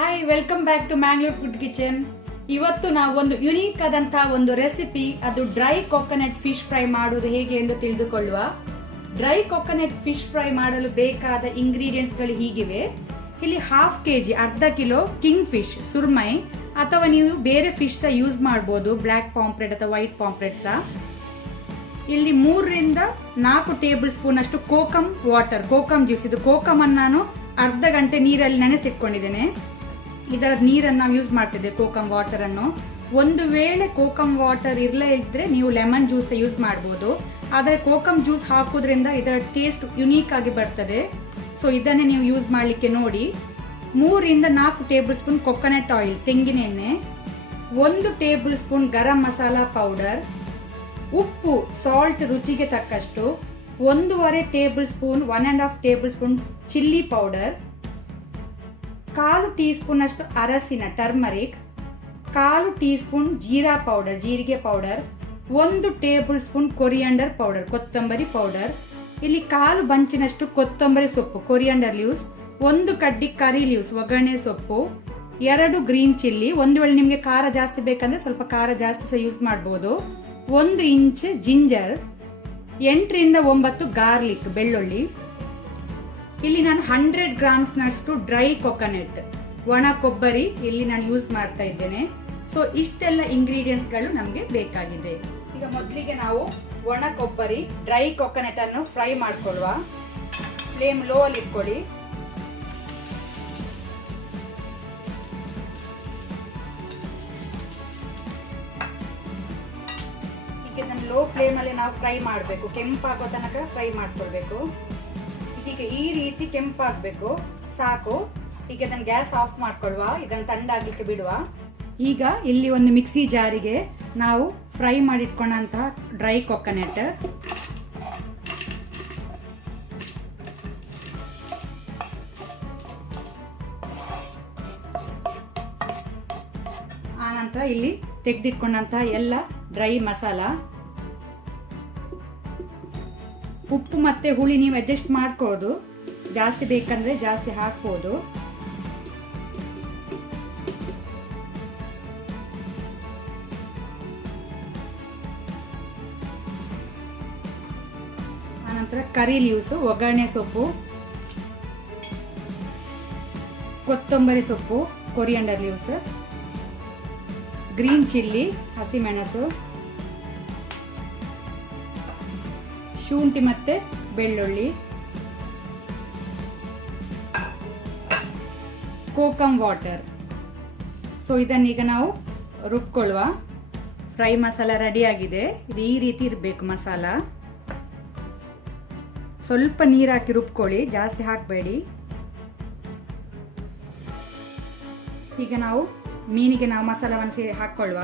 Hi, welcome back to Mangalore food kitchen. ಇವತ್ತು ನಾವು ಒಂದು ಯುನೀಕ್ ಆದಂತಹ ಒಂದು ರೆಸಿಪಿ, ಅದು ಡ್ರೈ ಕೊಕೊನಟ್ ಫಿಶ್ ಫ್ರೈ ಮಾಡುವುದು ಹೇಗೆ ಎಂದು ತಿಳಿದುಕೊಳ್ಳುವ. ಡ್ರೈ ಕೊಕೊನಟ್ ಫಿಶ್ ಫ್ರೈ ಮಾಡಲು ಬೇಕಾದ ಇಂಗ್ರೀಡಿಯೆಂಟ್ಸ್ ಗಳು ಹೀಗಿವೆ. ಇಲ್ಲಿ ಹಾಫ್ ಕೆಜಿ ಅರ್ಧ ಕಿಲೋ ಕಿಂಗ್ ಫಿಶ್ ಸುರ್ಮೈ, ಅಥವಾ ನೀವು ಬೇರೆ ಫಿಶ್ ಸಹ ಯೂಸ್ ಮಾಡಬಹುದು, ಬ್ಲ್ಯಾಕ್ ಪಾಂಪ್ಲೆಟ್ ಅಥವಾ ವೈಟ್ ಪಾಂಪ್ಲೆಟ್ ಸಹ. ಇಲ್ಲಿ 3 to 4 ಟೇಬಲ್ ಸ್ಪೂನ್ ಅಷ್ಟು ಕೋಕಮ್ ವಾಟರ್, ಕೋಕಮ್ ಜ್ಯೂಸ್. ಇದು ಕೋಕಮ್ ಅನ್ನು ನಾನು ಅರ್ಧ ಗಂಟೆ ನೀರಲ್ಲಿ ನೆನೆಸಿಟ್ಕೊಂಡಿದ್ದೇನೆ. ಇದರ ನೀರನ್ನು ನಾವು ಯೂಸ್ ಮಾಡ್ತಿದ್ದೇವೆ, ಕೋಕಮ್ ವಾಟರ್ ಅನ್ನು. ಒಂದು ವೇಳೆ ಕೋಕಮ್ ವಾಟರ್ ಇರಲೇ ಇದ್ರೆ ನೀವು ಲೆಮನ್ ಜ್ಯೂಸ್ ಯೂಸ್ ಮಾಡಬಹುದು. ಆದರೆ ಕೋಕಮ್ ಜ್ಯೂಸ್ ಹಾಕೋದ್ರಿಂದ ಇದರ ಟೇಸ್ಟ್ ಯುನೀಕ್ ಆಗಿ ಬರ್ತದೆ. ಸೊ ಇದನ್ನೇ ನೀವು ಯೂಸ್ ಮಾಡಲಿಕ್ಕೆ ನೋಡಿ. 3 to 4 tablespoon coconut oil, ತೆಂಗಿನ ಎಣ್ಣೆ, 1 tablespoon garam masala powder, ಉಪ್ಪು ಸಾಲ್ಟ್ ರುಚಿಗೆ ತಕ್ಕಷ್ಟು, 1.5 tablespoon 1.5 tablespoon chilli powder, 1/4 teaspoon ಅಷ್ಟು ಅರಸಿನ turmeric, 1/4 teaspoon jeera powder, ಜೀರಿಗೆ powder, 1 tablespoon coriander powder, ಕೊತ್ತಂಬರಿ ಪೌಡರ್. ಇಲ್ಲಿ 1/4 ಬಂಚಿನಷ್ಟು ಕೊತ್ತಂಬರಿ ಸೊಪ್ಪು, ಕೊರಿಯಾಂಡರ್ ಲೀವ್ಸ್, 1 ಕಡ್ಡಿ ಕರಿ ಲೀವ್ಸ್, ಒಗ್ಗರಣೆ ಸೊಪ್ಪು, 2 ಗ್ರೀನ್ ಚಿಲ್ಲಿ. ಒಂದು ವೇಳೆ ನಿಮಗೆ ಖಾರ ಜಾಸ್ತಿ ಬೇಕಂದ್ರೆ ಸ್ವಲ್ಪ ಖಾರ ಜಾಸ್ತಿ ಸಹ ಯೂಸ್ ಮಾಡಬಹುದು. 1 ಇಂಚ್ ಜಿಂಜರ್, 8 to 9 ಗಾರ್ಲಿಕ್, ಬೆಳ್ಳುಳ್ಳಿ. ಇಲ್ಲಿ ನಾನು 100 ಗ್ರಾಮ್ಸ್ ನಷ್ಟು ಡ್ರೈ ಕೊಕೊನಟ್, ಒಣ ಕೊಬ್ಬರಿ ಇಲ್ಲಿ ನಾನು ಯೂಸ್ ಮಾಡ್ತಾ ಇದ್ದೇನೆ. ಸೊ ಇಷ್ಟೆಲ್ಲ ಇಂಗ್ರೀಡಿಯೆಂಟ್ಸ್ ಗಳು ನಮಗೆ ಬೇಕಾಗಿದೆ. ಈಗ ಮೊದಲಿಗೆ ನಾವು ಒಣ ಕೊಬ್ಬರಿ, ಡ್ರೈ ಕೊಕೊನಟ್ ಅನ್ನು ಫ್ರೈ ಮಾಡ್ಕೊಳ್ಳುವ. ಫ್ಲೇಮ್ ಲೋ ಅಲ್ಲಿ ಇಟ್ಕೊಳ್ಳಿ. ಈಗ ಇದನ್ನು ಲೋ ಫ್ಲೇಮ್ ಅಲ್ಲಿ ನಾವು ಫ್ರೈ ಮಾಡಬೇಕು, ಕೆಂಪಾಗೋ ತನಕ ಫ್ರೈ ಮಾಡ್ಕೊಳ್ಬೇಕು. ಈಗ ಈ ರೀತಿ ಕೆಂಪಾಗಬೇಕು, ಸಾಕು. ಈಗ ಇದನ್ನು ಗ್ಯಾಸ್ ಆಫ್ ಮಾಡ್ಕೊಳ್ಳುವ, ಇದನ್ನು ತಣ್ಣಗಾಗ್ಲಿಕ್ಕೆ ಬಿಡುವ. ಈಗ ಇಲ್ಲಿ ಒಂದು ಮಿಕ್ಸಿ ಜಾರಿಗೆ ನಾವು ಫ್ರೈ ಮಾಡಿಟ್ಕೊಂಡಂತಹ ಡ್ರೈ ಕೊಕೊನಟ್, ಆನಂತರ ಇಲ್ಲಿ ತೆಗೆದಿಟ್ಕೊಂಡಂತಹ ಎಲ್ಲ ಡ್ರೈ ಮಸಾಲ, ಉಪ್ಪು ಮತ್ತೆ ಹುಳಿ ನೀವು ಅಡ್ಜಸ್ಟ್ ಮಾಡ್ಕೊಳ್ಳೋದು, ಜಾಸ್ತಿ ಬೇಕಂದ್ರೆ ಜಾಸ್ತಿ ಹಾಕ್ಬೋದು. ಆನಂತರ ಕರಿ ಲೀವ್ಸ್, ಒಗ್ಗರಣೆ ಸೊಪ್ಪು, ಕೊತ್ತಂಬರಿ ಸೊಪ್ಪು, ಕೊರಿಯಾಂಡರ್ ಲೀವ್ಸ್, ಗ್ರೀನ್ ಚಿಲ್ಲಿ, ಹಸಿಮೆಣಸು, ಶುಂಠಿ ಮತ್ತೆ ಬೆಳ್ಳುಳ್ಳಿ, ಕೋಕಮ್ ವಾಟರ್. ಸೊ ಇದನ್ನೀಗ ನಾವು ರುಬ್ಕೊಳ್ಳುವ. ಫ್ರೈ ಮಸಾಲ ರೆಡಿ ಆಗಿದೆ. ಇದು ಈ ರೀತಿ ಇರಬೇಕು ಮಸಾಲ. ಸ್ವಲ್ಪ ನೀರು ಹಾಕಿ ರುಬ್ಕೊಳ್ಳಿ, ಜಾಸ್ತಿ ಹಾಕಬೇಡಿ. ಈಗ ನಾವು ಮೀನಿಗೆ ನಾವು ಮಸಾಲವನ್ನು ಹಾಕೊಳ್ಳುವ.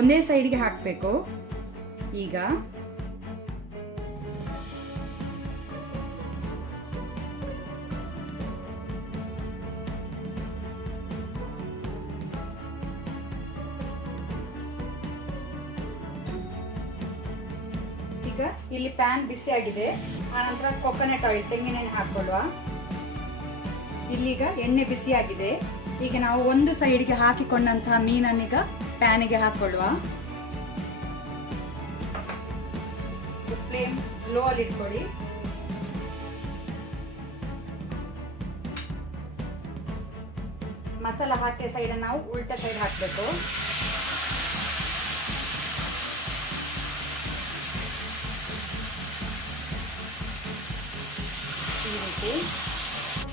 ಒಂದೇ ಸೈಡ್ಗೆ ಹಾಕಬೇಕು. ಈಗ ಇಲ್ಲಿ ಪ್ಯಾನ್ ಬಿಸಿ ಆಗಿದೆ. ಆನಂತರ ಕೊಕೊನಟ್ ಆಯಿಲ್, ತೆಂಗಿನ ಎಣ್ಣೆ ಹಾಕೊಳ್ಳುವ. ಇಲ್ಲೀಗ ಎಣ್ಣೆ ಬಿಸಿ ಆಗಿದೆ. ಈಗ ನಾವು ಒಂದು ಸೈಡ್ಗೆ ಹಾಕಿಕೊಂಡಂತಹ ಮೀನನ್ನೀಗ ಪ್ಯಾನಿಗೆ ಹಾಕೊಳ್ಳುವ. ಫ್ಲೇಮ್ ಲೋ ಅಲ್ಲಿ ಇಟ್ಕೊಳ್ಳಿ. ಮಸಾಲ ಹಾಕಿದ ಸೈಡ್ ನಾವು ಉಲ್ಟಾ ಸೈಡ್ ಹಾಕಬೇಕು. ಈ ರೀತಿ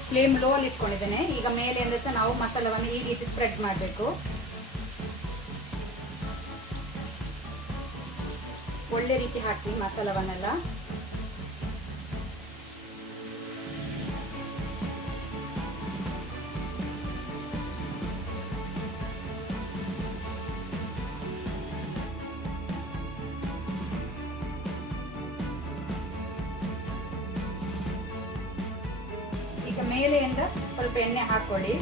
ಫ್ಲೇಮ್ ಲೋ ಅಲ್ಲಿ ಇಟ್ಕೊಂಡಿದ್ದೇನೆ. ಈಗ ಮೇಲೆ ಸಹ ನಾವು ಮಸಾಲವನ್ನು ಈ ರೀತಿ ಸ್ಪ್ರೆಡ್ ಮಾಡಬೇಕು. ಒಳ್ಳೆ ರೀತಿ ಹಾಕಿ ಮಸಾಲವನ್ನೆಲ್ಲ. ಈಗ ಮೇಲೆಯಿಂದ ಸ್ವಲ್ಪ ಎಣ್ಣೆ ಹಾಕೊಳ್ಳಿ.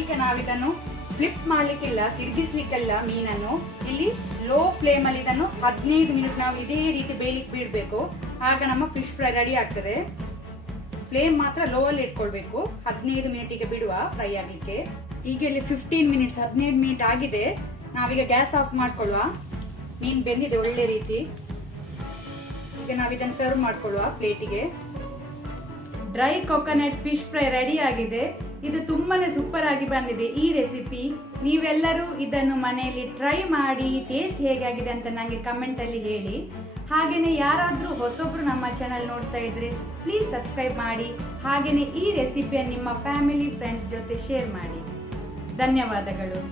ಈಗ ನಾವಿದನ್ನು ಫ್ಲಿಪ್ ಮಾಡ್ಲಿಕ್ಕಿಲ್ಲ, ತಿರುಗಿಸ್ಲಿಕ್ಕಿಲ್ಲ ಮೀನನ್ನು. ಇಲ್ಲಿ ಲೋ ಫ್ಲೇಮ್ ಅಲ್ಲಿ ಇದನ್ನು 15 ಮಿನಿಟ್ ನಾವು ಇದೇ ರೀತಿ ಬೇಯಲಿಕ್ಕೆ ಬಿಡ್ಬೇಕು. ಆಗ ನಮ್ಮ ಫಿಶ್ ಫ್ರೈ ರೆಡಿ ಆಗ್ತದೆ. ಫ್ಲೇಮ್ ಮಾತ್ರ ಲೋ ಅಲ್ಲಿ ಇಟ್ಕೊಳ್ಬೇಕು. 15 ಮಿನಿಟಿಗೆ ಬಿಡುವ ಫ್ರೈ ಆಗ್ಲಿಕ್ಕೆ. ಈಗ ಇಲ್ಲಿ 15 ಮಿನಿಟ್ ಆಗಿದೆ. ನಾವೀಗ ಗ್ಯಾಸ್ ಆಫ್ ಮಾಡ್ಕೊಳ್ಳುವ. ಮೀನ್ ಬೆಂದಿದೆ ಒಳ್ಳೆ ರೀತಿ. ಈಗ ನಾವಿದನ್ನು ಸರ್ವ್ ಮಾಡ್ಕೊಳ್ಳುವ ಪ್ಲೇಟಿಗೆ. Dry coconut fish fry ready ಆಗಿದೆ. ಇದು ತುಂಬಾನೇ ಸೂಪರ್ ಆಗಿ ಬಂದಿದೆ ಈ ರೆಸಿಪಿ. ನೀವೆಲ್ಲರೂ ಇದನ್ನು ಮನೆಯಲ್ಲಿ ಟ್ರೈ ಮಾಡಿ ಟೇಸ್ಟ್ ಹೇಗಾಗಿದೆ ಅಂತ ನನಗೆ ಕಮೆಂಟ್ ಅಲ್ಲಿ ಹೇಳಿ. ಹಾಗೇನೆ ಯಾರಾದ್ರೂ ಹೊಸೊಬ್ರು ನಮ್ಮ ಚಾನಲ್ ನೋಡ್ತಾ ಇದ್ರೆ ಪ್ಲೀಸ್ ಸಬ್ಸ್ಕ್ರೈಬ್ ಮಾಡಿ. ಹಾಗೇನೆ ಈ ರೆಸಿಪಿಯನ್ನು ನಿಮ್ಮ ಫ್ಯಾಮಿಲಿ ಫ್ರೆಂಡ್ಸ್ ಜೊತೆ ಶೇರ್ ಮಾಡಿ. ಧನ್ಯವಾದಗಳು.